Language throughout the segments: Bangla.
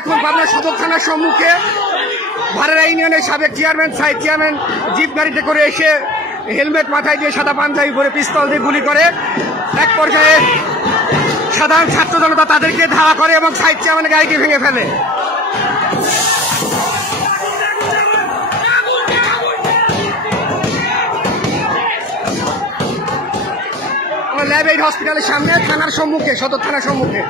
এখন পাবনা সদর থানার সম্মুখে ভারেরা ইউনিয়নের সাবেক চেয়ারম্যান সাইদ চেয়ারম্যান জিপ গাড়িতে করে এসে হেলমেট মাথায় দিয়ে সাদা পাঞ্জাবি পরে পিস্তল দিয়ে গুলি করে। এক পর্যায়ে সাধারণ ছাত্র জনতা তাদেরকে ধাওয়া করে এবং সাইদ চেয়ারম্যানের গাড়িকে ভেঙে ফেলে। আমরা ল্যাব এইড হসপিটালের সামনে থানার সম্মুখে, সদর থানার সম্মুখে।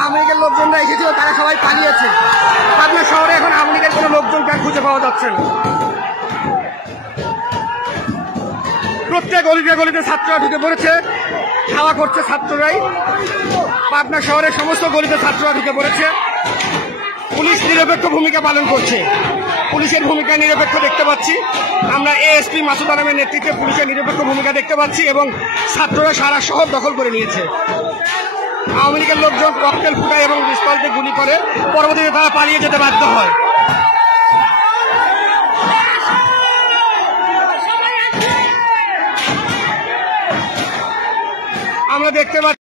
আওয়ামী লীগের লোকজনরা এসেছিল, তারা সবাই পালিয়েছে। পাবনা শহরে এখন আওয়ামী লীগের কোনো লোকজনকে খুঁজে পাওয়া যাচ্ছে না। প্রত্যেক গলিতে গলিতে ছাত্ররা ঢুকে পড়েছে, খাওয়া করছে ছাত্ররাই। পাবনা শহরের সমস্ত গলিতে ছাত্ররা ঢুকে পড়েছে। পুলিশ নিরপেক্ষ ভূমিকা পালন করছে, পুলিশের ভূমিকা নিরপেক্ষ দেখতে পাচ্ছি আমরা। এএসপি মাসুদ আলমের নেতৃত্বে পুলিশের নিরপেক্ষ ভূমিকা দেখতে পাচ্ছি এবং ছাত্ররা সারা শহর দখল করে নিয়েছে। আওয়ামী লীগের লোকজন ককটেল ফুটায় এবং পিস্তল দিয়ে গুলি করে, পরবর্তীতে তারা পালিয়ে যেতে বাধ্য হয়। আমরা দেখতে পাচ্ছি